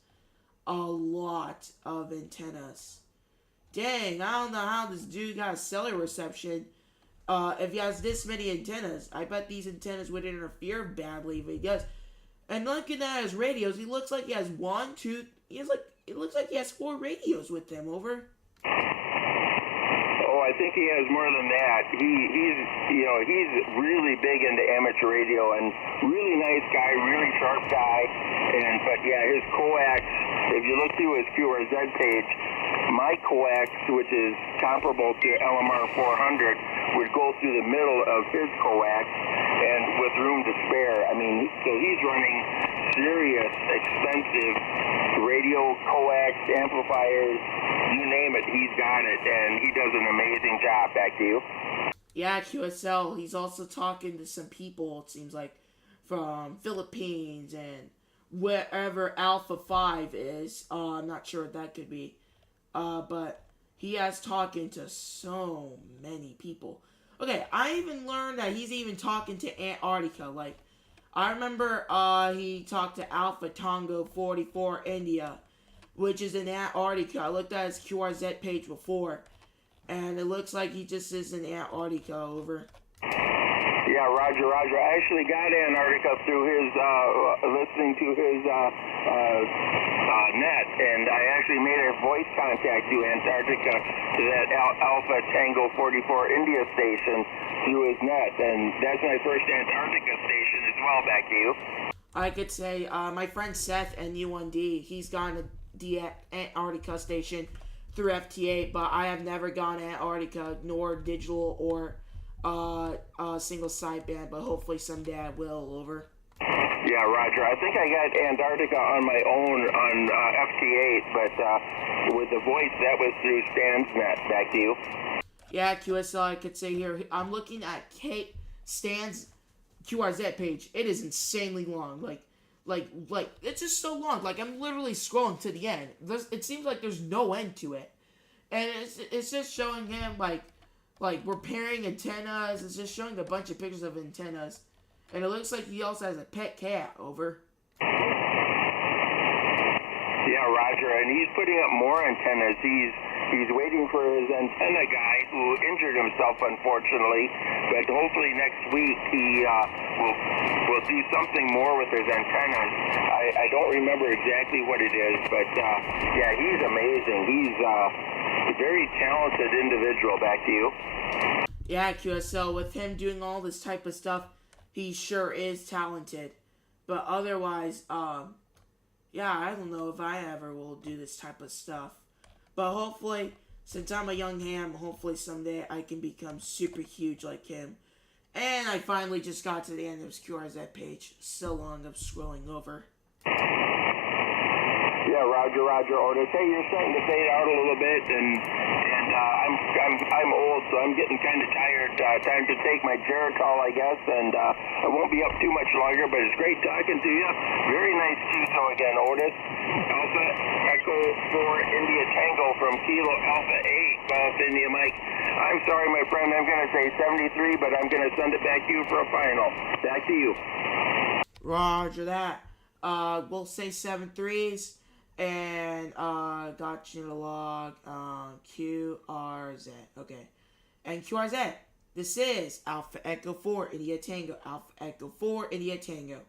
A lot of antennas. Dang, I don't know how this dude got a cellular reception. If he has this many antennas, I bet these antennas would interfere badly if he does. And looking at his radios, he looks like he has it looks like he has 4 radios with him. Over. I think he has more than that. He's really big into amateur radio and really nice guy, really sharp guy. But yeah, his coax, if you look through his QRZ page, my coax, which is comparable to LMR 400, would go through the middle of his coax and with room to spare. I mean, so he's running serious, expensive radio coax amplifiers, you name it, he's got it, and he does an amazing job. Back to you. Yeah, QSL, he's also talking to some people, it seems like, from Philippines and wherever Alpha 5 is. I'm not sure what that could be. But he has talking to so many people. Okay, I even learned that he's even talking to Antarctica. Like, I remember he talked to Alpha Tango 44 India, which is in Antarctica. I looked at his QRZ page before, and it looks like he just is in Antarctica. Over. Yeah, Roger. I actually got Antarctica through his listening to his net, and I actually made a voice contact to Antarctica to that Alpha Tango 44 India station through his net, and that's my first Antarctica station as well. Back to you. I could say my friend Seth NU1D, he's gone to the Antarctica station through FT8, but I have never gone to Antarctica, nor digital or single sideband, but hopefully someday I will. Over. Yeah, Roger. I think I got Antarctica on my own on FT8, but with the voice, that was through Stan's net. Back to you. Yeah, QSL, I could say here, I'm looking at Stan's QRZ page. It is insanely long. Like, it's just so long. Like, I'm literally scrolling to the end. It seems like there's no end to it. And it's just showing him, like repairing antennas. It's just showing a bunch of pictures of antennas. And it looks like he also has a pet cat. Over. Yeah, Roger. And he's putting up more antennas. He's waiting for his antenna guy who injured himself, unfortunately. But hopefully next week he will do something more with his antennas. I don't remember exactly what it is, but yeah, he's amazing. He's a very talented individual. Back to you. Yeah, QSL, with him doing all this type of stuff, he sure is talented. But otherwise, Yeah, I don't know if I ever will do this type of stuff. But hopefully, since I'm a young ham, hopefully someday I can become super huge like him. And I finally just got to the end of his QRZ page. So long of scrolling over. Yeah, Roger, orders. Hey, you're starting to fade out a little bit, and I'm old, so I'm getting kind of tired. Time to take my Geritol, I guess, and I won't be up too much longer. But it's great talking to you. Very nice QSO again, Otis. Alpha Echo 4 India Tango from Kilo Alpha 8, Golf India Mike. I'm sorry, my friend. I'm going to say 73, but I'm going to send it back to you for a final. Back to you. Roger that. We'll say 7-3s. And got you to log QRZ. Okay. And QRZ, this is Alpha Echo 4 India Tango. Alpha Echo 4 India Tango.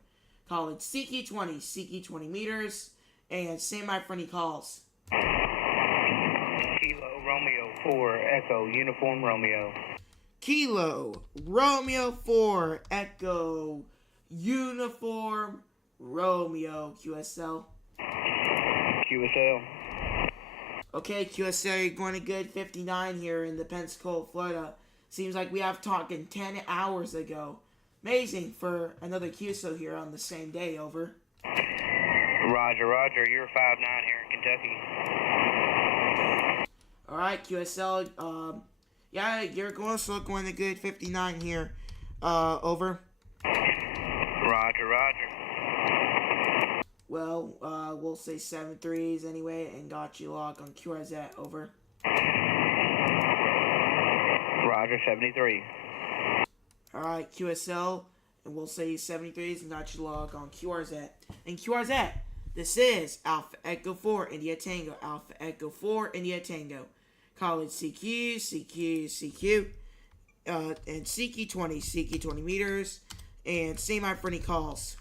College CQ20, CQ20 meters. And say my for any calls. Kilo Romeo 4 Echo Uniform Romeo. Kilo Romeo 4 Echo Uniform Romeo QSL. QSL. Okay, QSL, you're going to good 59 here in the Pensacola, Florida. Seems like we have talking 10 hours ago. Amazing for another QSO here on the same day, over. Roger, you're 5'9" here in Kentucky. Alright, QSL, yeah, you're also going to good 59 here, over. Roger. Well, we'll say 7-3s anyway, and got you locked on QRZ, over. Roger, 73. Alright, QSL, and we'll say 73s and got you locked on QRZ. And QRZ, this is Alpha Echo 4 India Tango. Alpha Echo 4 India Tango. College CQ, and CQ20 meters, and say my for any calls.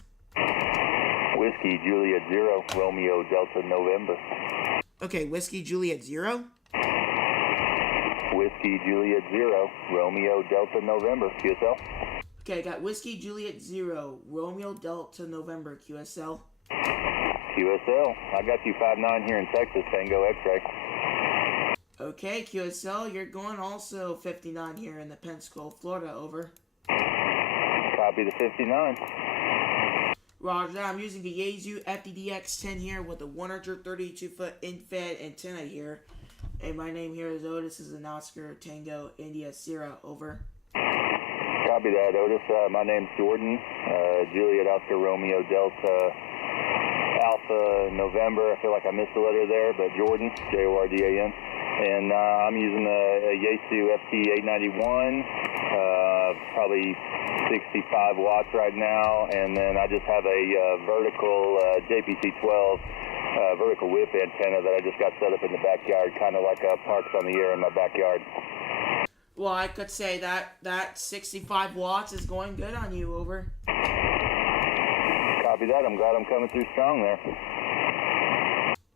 Whiskey Juliet 0, Romeo Delta November. Okay, Whiskey Juliet 0. Whiskey Juliet 0, Romeo Delta November, QSL. Okay, I got Whiskey Juliet 0, Romeo Delta November, QSL. QSL, I got you 5'9" here in Texas, Tango X-Ray. Okay, QSL, you're going also 59 here in the Pensacola, Florida, over. Copy the 59. Roger, I'm using the Yaesu FDDX10 here with a 132-foot in-fed antenna here. And my name here is Otis. This is an Oscar Tango India Sierra, over. Copy that, Otis. My name's Jordan. Juliet Oscar Romeo Delta Alpha November. I feel like I missed a letter there, but Jordan, Jordan. And I'm using a Yaesu FT891, probably 65 watts right now. And then I just have a vertical JPC-12 vertical whip antenna that I just got set up in the backyard, kind of like parks on the air in my backyard. Well, I could say that 65 watts is going good on you, over. Copy that. I'm glad I'm coming through strong there.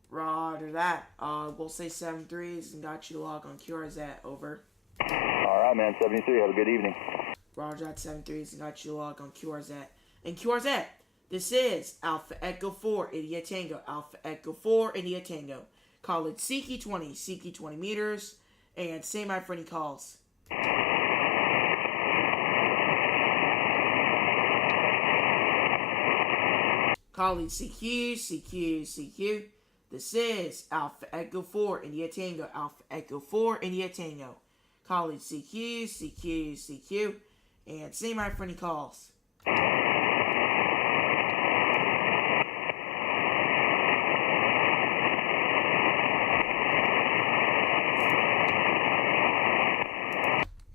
Roger that. We'll say 7-3s and got you locked on QRZ, over. All right, man. 73. Have a good evening. Roger that, 7-3s and got you locked on QRZ. And QRZ, this is Alpha Echo 4 India Tango. Alpha Echo 4 India Tango. Call it CQ20 meters. And say my for any calls. Calling CQ. This is Alpha Echo 4 India Tango. Alpha Echo 4 India Tango. Calling CQ. And say my for any calls.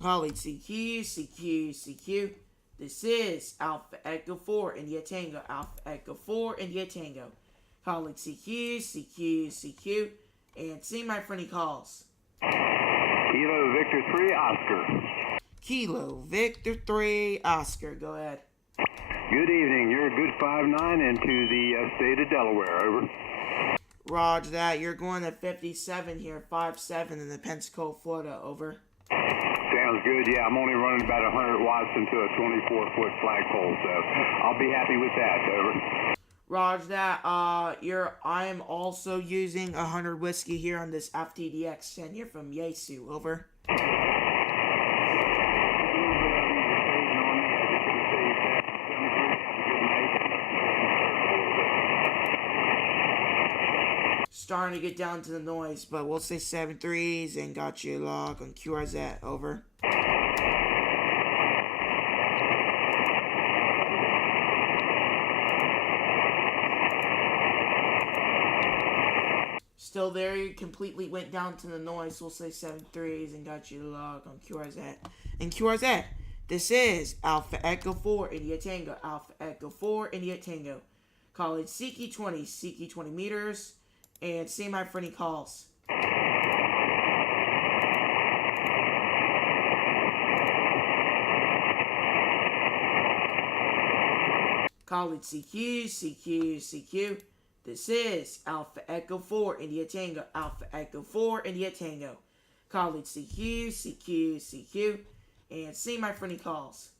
Calling CQ. This is Alpha Echo 4 India Tango. Alpha Echo 4 India Tango. Calling CQ. And say my for any calls. Kilo Victor 3 Oscar. Kilo Victor 3 Oscar. Go ahead. Good evening. You're a good 5'9" into the state of Delaware. Over. Roger that. You're going to 57 here, 5'7" in the Pensacola, Florida. Over. Sounds good. Yeah, I'm only running about 100 watts into a 24-foot flagpole, so I'll be happy with that. Over. Roger that. I am also using 100 whiskey here on this FTDX 10 here from Yasu. Over. Starting to get down to the noise, but we'll say 7-3s and got you log on QRZ. Over. Still there, you completely went down to the noise. We'll say 7-3s and got you log on QRZ. And QRZ, this is Alpha Echo 4 India Tango. Alpha Echo 4 India Tango. College CQ 20 meters. And say my for any calls. College CQ. This is Alpha Echo 4 India Tango. Alpha Echo 4 India Tango. College CQ. And say my for any calls.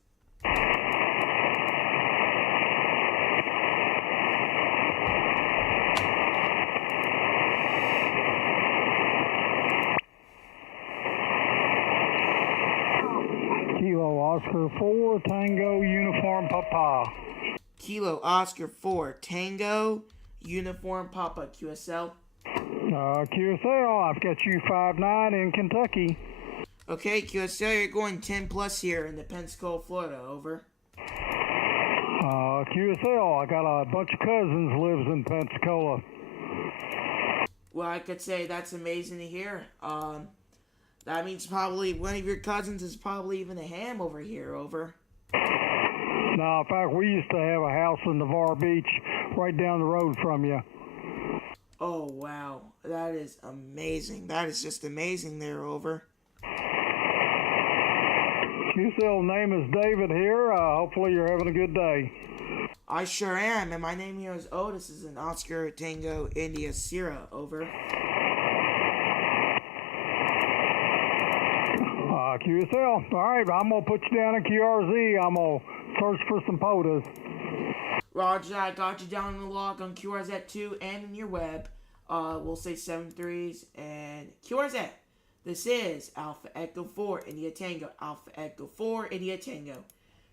Kilo Oscar 4 Tango Uniform Papa. Kilo Oscar 4 Tango Uniform Papa. QSL. QSL, I've got you 5-9 in Kentucky. Okay, QSL, you're going 10 plus here in the Pensacola, Florida. Over. QSL, I got a bunch of cousins lives in Pensacola. Well, I could say that's amazing to hear. That means probably one of your cousins is probably even a ham over here. Over. No, in fact, we used to have a house in Navarre Beach right down the road from you. Oh, wow. That is amazing. That is just amazing there. Over. QSL name is David here. Hopefully you're having a good day. I sure am, and my name here is Otis. Is an Oscar Tango India Sierra. Over. QSL. All right, I'm going to put you down in QRZ. I'm going to search for some POTAs. Roger, I got you down in the log on QRZ2 and in your web. We'll say 7-3s and QRZ. This is Alpha Echo 4 India Tango. Alpha Echo 4 India Tango.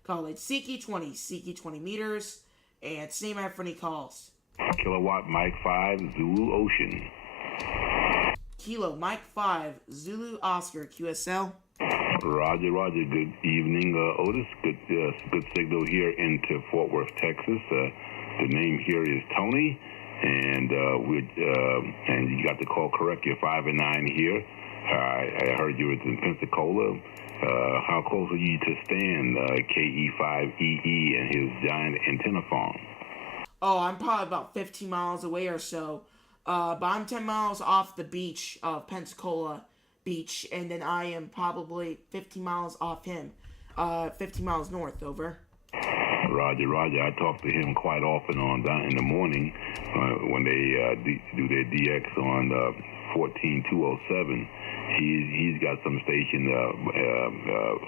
College CQ 20 meters. And same out for any calls. Kilowatt Mike 5 Zulu Ocean. Kilo Mike 5 Zulu Oscar. QSL. Roger. Good evening, Otis. Good signal here into Fort Worth, Texas. The name here is Tony, and and you got the call correct. You're 5 and 9 here. I heard you was in Pensacola. How close are you to Stan KE5EE and his giant antenna farm? Oh, I'm probably about 15 miles away or so. But I'm 10 miles off the beach of Pensacola Beach, and then I am probably 15 miles off him. 15 miles north. Over. Roger. I talk to him quite often on down in the morning when they do their DX on 14207. He's got some station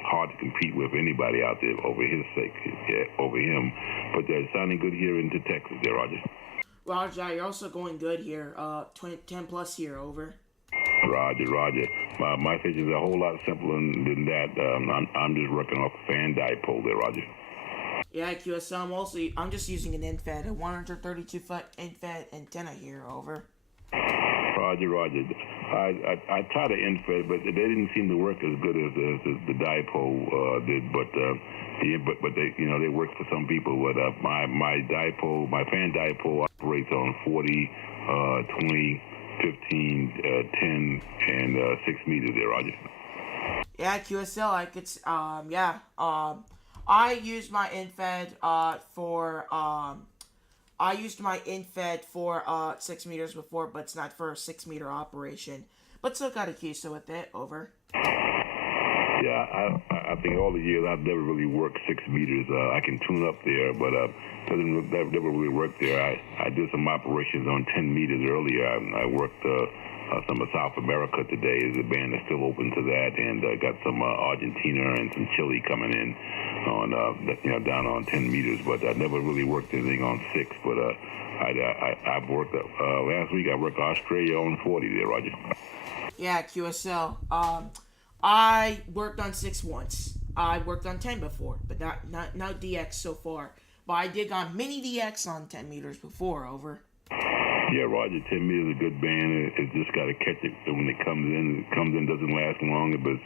hard to compete with anybody out there over him. But they're sounding good here into Texas there, Roger. Roger, you're also going good here. 10 plus here. Over. Roger. My station's a whole lot simpler than that. I'm just working off a fan dipole there, Roger. Yeah, QSL, I'm just using an InFed, a 132-foot InFed antenna here. Over. Roger. I tried the InFed, but they didn't seem to work as good as the dipole did. But they work for some people. But my fan dipole operates on 40, 20, 15, 10, and 6 meters there, Roger. Yeah, QSL, I could, I used my InFed for, I used my InFed for 6 meters before, but it's not for a 6 meter operation. But still got a QSO with it. Over. Yeah, I think all the years I've never really worked 6 meters. I can tune up there, but that never really worked there. I did some operations on 10 meters earlier. I worked some of South America today. The band is still open to that, and got some Argentina and some Chile coming in on down on 10 meters. But I never really worked anything on 6. But I've worked last week. I worked Australia on 40 there, Roger. Yeah, QSL. I worked on 6 once. I worked on 10 before, but not DX so far. But I did on mini DX on 10 meters before. Over. Yeah, Roger. 10 meters is a good band. It's just got to catch it when it comes in. It comes in, doesn't last long, but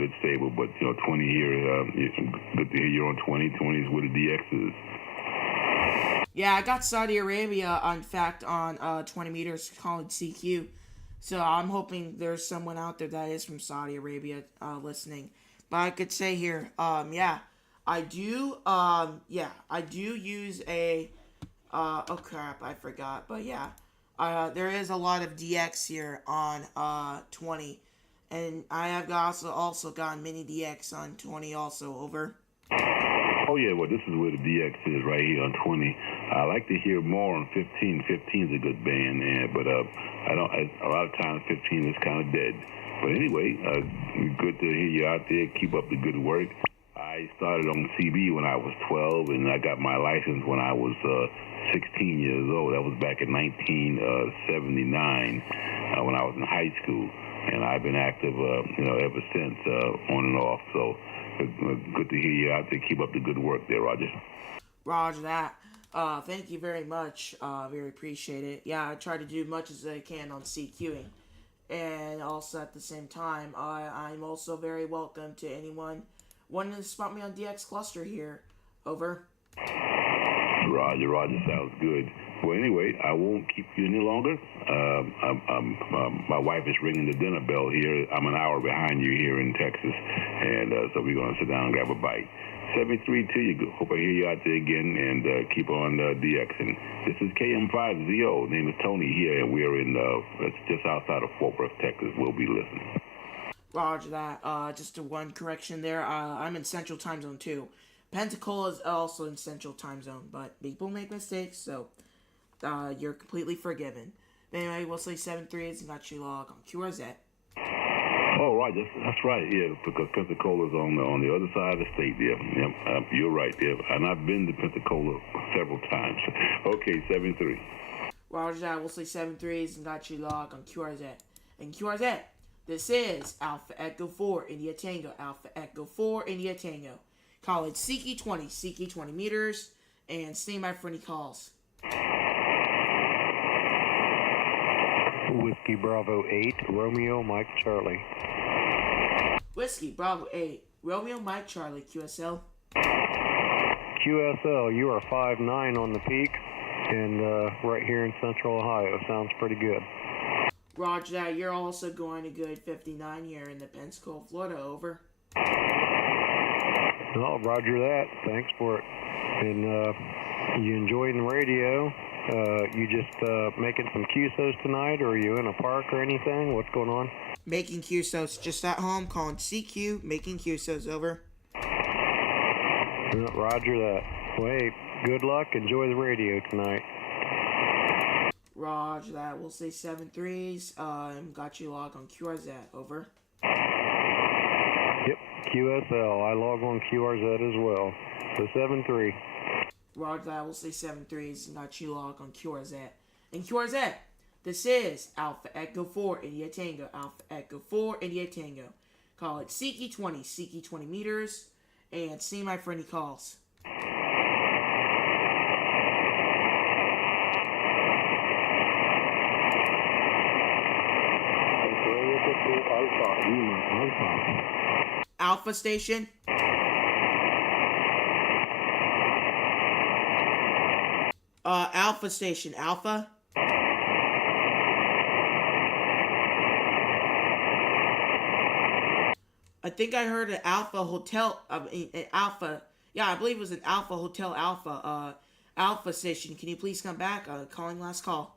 it's stable. But 20 here, it's good to hear you're on 20. 20 is where the DX is. Yeah, I got Saudi Arabia, in fact, on 20 meters called CQ. So I'm hoping there's someone out there that is from Saudi Arabia listening. But I could say here, I do use a, oh crap, I forgot. But yeah, there is a lot of DX here on 20. And I have also gotten mini DX on 20 also, over. Oh, yeah, well, this is where the DX is, right here on 20. I like to hear more on 15. 15 is a good band, but a lot of times 15 is kind of dead. But anyway, good to hear you out there. Keep up the good work. I started on CB when I was 12, and I got my license when I was 16 years old. That was back in 1979 when I was in high school. And I've been active, ever since, on and off. So good to hear you out there. Keep up the good work there, Roger. Roger that. Thank you very much. Very appreciate it. Yeah, I try to do much as I can on CQing. And also at the same time, I'm also very welcome to anyone wanting to spot me on DX Cluster here. Over. Roger, sounds good. Well, anyway, I won't keep you any longer. My wife is ringing the dinner bell here. I'm an hour behind you here in Texas, and so we're going to sit down and grab a bite. 73 to you. Hope I hear you out there again, and keep on DXing. This is KM5ZO. Name is Tony here, and we're in it's just outside of Fort Worth, Texas. We'll be listening. Roger that. Just one correction there. I'm in Central Time Zone too. Pensacola is also in Central Time Zone, but people make mistakes, so you're completely forgiven. Anyway, we'll say 7-3 and got you log on QRZ. Oh, right, that's right, yeah, because Pensacola's on the other side of the state there. Yep, you're right there, and I've been to Pensacola several times. Okay, 7-3. Roger that, we'll say 7-3 and got you log on QRZ. And QRZ, this is Alpha Echo 4 India Tango, Alpha Echo 4 India Tango. Call it Siki 20 meters, and stand by for any calls. Whiskey Bravo 8, Romeo Mike Charlie. Whiskey Bravo 8, Romeo Mike Charlie, QSL. QSL, you are 5'9" on the peak, and right here in Central Ohio. Sounds pretty good. Roger that, you're also going a good 59 here in the Pensacola, Florida, over. Oh, roger that. Thanks for it. And you enjoying the radio? You just making some QSOs tonight, or are you in a park or anything? What's going on? Making QSOs just at home, calling CQ, making QSOs, over. Roger that. Well, hey, good luck. Enjoy the radio tonight. Roger that. We'll say 7-3s. Got you logged on QRZ, over. Yep, QSL. I log on QRZ as well. So 7-3. Roger that. We'll say 7-3s and got you logged on QRZ. And QRZ, this is Alpha Echo 4 India Tango. Alpha Echo 4 India Tango. Call it Siki 20 meters. And see my friendly calls. Alpha Station. Alpha Station. Alpha. I think I heard an Alpha Hotel. An Alpha. Yeah, I believe it was an Alpha Hotel Alpha. Alpha Station. Can you please come back? Calling last call.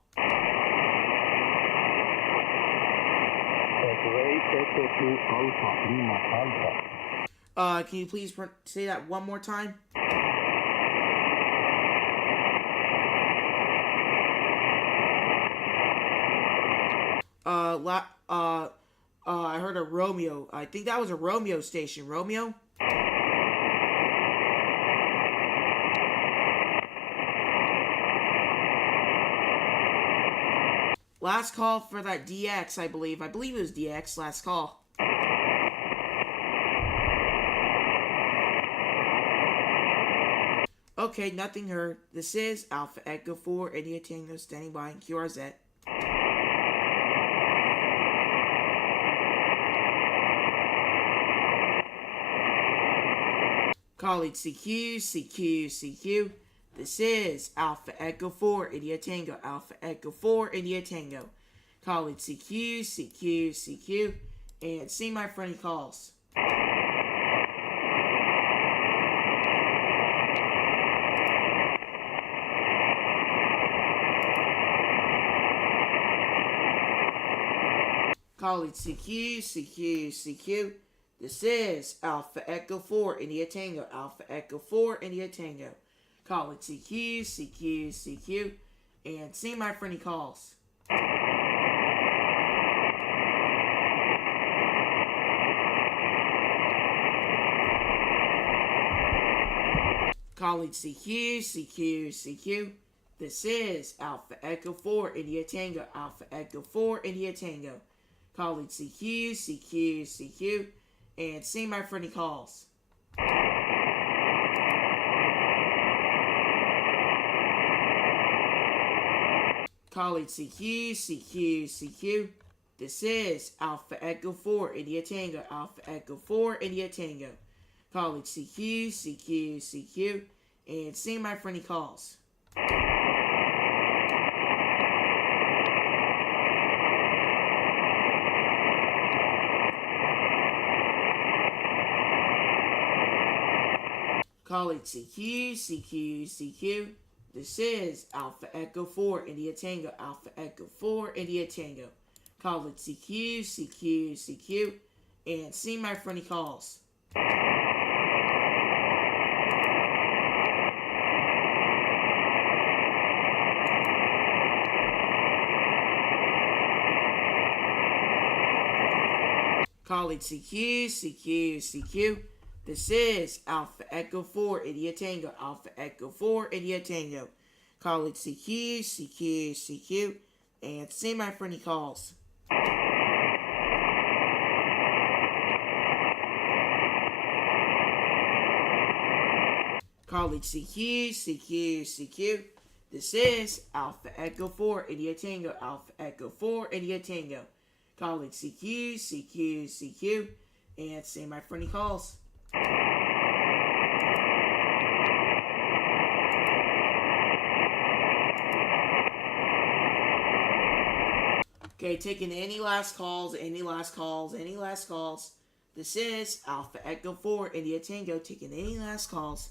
Can you please say that one more time? I heard a Romeo. I think that was a Romeo station. Romeo? Last call for that DX, I believe. I believe it was DX, last call. Okay, nothing heard. This is Alpha Echo 4, India Tango standing by in QRZ. Colleague CQ, CQ, CQ. This is Alpha Echo 4, India Tango, Alpha Echo 4, India Tango. Colleague CQ, CQ, CQ. And see my friendly calls. Colleague CQ, CQ, CQ. This is Alpha Echo 4, India Tango, Alpha Echo 4, India Tango. Colleague CQ, CQ, CQ. And see my friendly calls. Colleague CQ, CQ, CQ. This is Alpha Echo 4, India Tango, Alpha Echo 4, India Tango. Colleague CQ, CQ, CQ. And see my friendly calls. Colleague CQ, CQ, CQ. This is Alpha Echo 4, India Tango, Alpha Echo 4, India Tango. Colleague CQ, CQ, CQ. And see my friendly calls. Colleague CQ, CQ, CQ. This is Alpha Echo 4, India Tango, Alpha Echo 4, India Tango. Colleague CQ, CQ, CQ. And see my friendly calls. Colleague CQ, CQ, CQ. This is Alpha Echo 4, India Tango, Alpha Echo 4, India Tango. Colleague CQ, CQ, CQ. And see my friendly calls. Colleague CQ, CQ, CQ. This is Alpha Echo 4, India Tango, Alpha Echo 4, India Tango. Colleague CQ, CQ, CQ. And see my friendly calls. Okay, taking any last calls, any last calls, any last calls. This is Alpha Echo 4, India Tango, taking any last calls.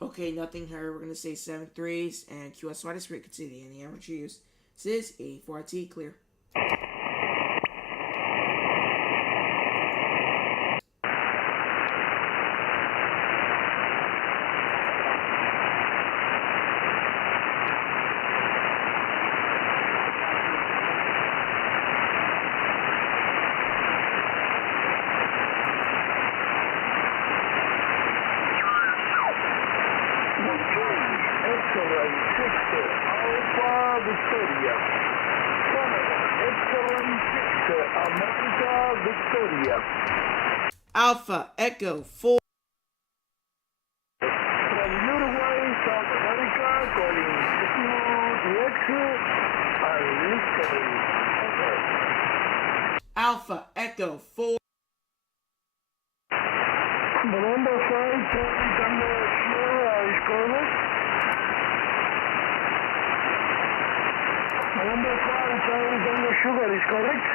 Okay, nothing heard. We're going to say 7 3s and QSY to frequency in the amateur use. This is 84T clear. Alpha Echo 4. From Uruguay, South America, calling QDX and listening. Alpha Echo 4. November 5, Tango Sierra is correct. November 5, Tango Sugar is correct.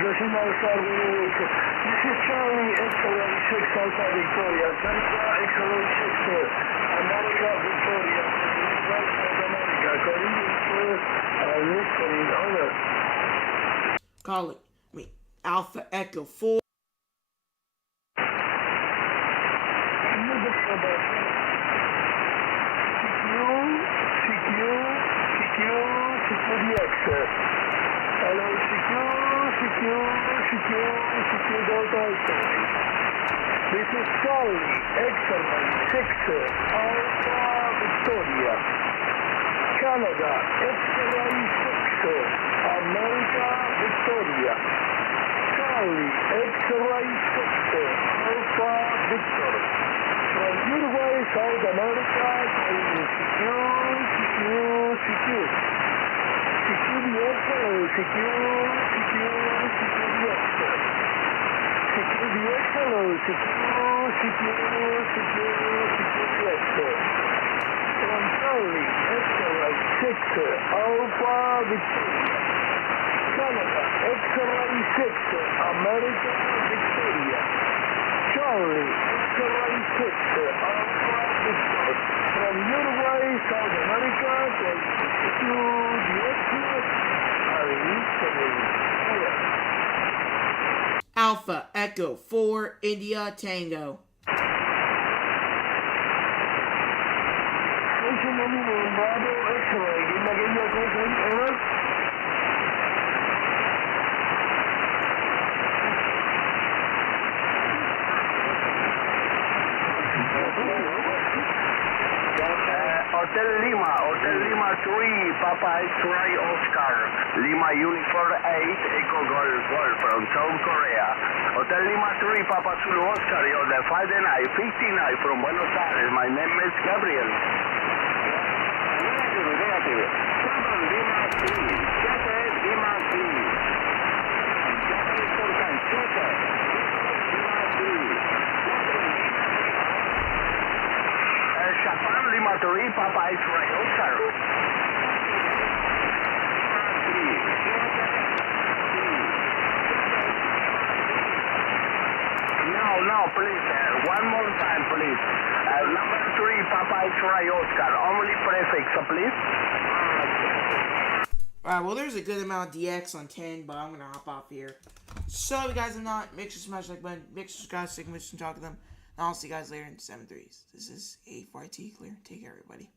Decimal Star Week. This is Charlie X-Ray 6 Alpha Victoria. Delta X-Ray 6 America Victoria. South America. Corinthians listening. Over. calling. Alpha Echo 4. Hello, secure Delta X-ray. This is Charlie, X-ray 6, Alpha Victoria. Canada, X-ray 6, America Victoria. Charlie, X-ray 6, Alpha Victor. From Uruguay, South America, secure. Secure the X-ray, secure the X-ray. Secure the X-ray, secure the X-ray. From Charlie, X-ray 6, Alpha Victoria. Canada, X-ray 6, America Victoria. Charlie, X-ray 6, Alpha Victor. From Uruguay, South America, secure the X-ray. Alpha Echo 4, India Tango. Hotel Lima 3, Papa X-ray Oscar. Lima Uniform 8, Echo Golf from South Korea. Hotel Lima 3, Papa Zulu Oscar, you're the Friday night, 59 from Buenos Aires. My name is Gabriel. Japan Lima 3, Papa X-ray Oscar. No, please, one more time, please. Number 3, Papa X-ray Oscar, only prefix, please. Alright, well, there's a good amount of DX on 10, but I'm gonna hop off here. So, if you guys have not, make sure to smash the like button, make sure to subscribe so you can talk to them. And I'll see you guys later in 7-3s. This is A4IT Clear. Take care, everybody.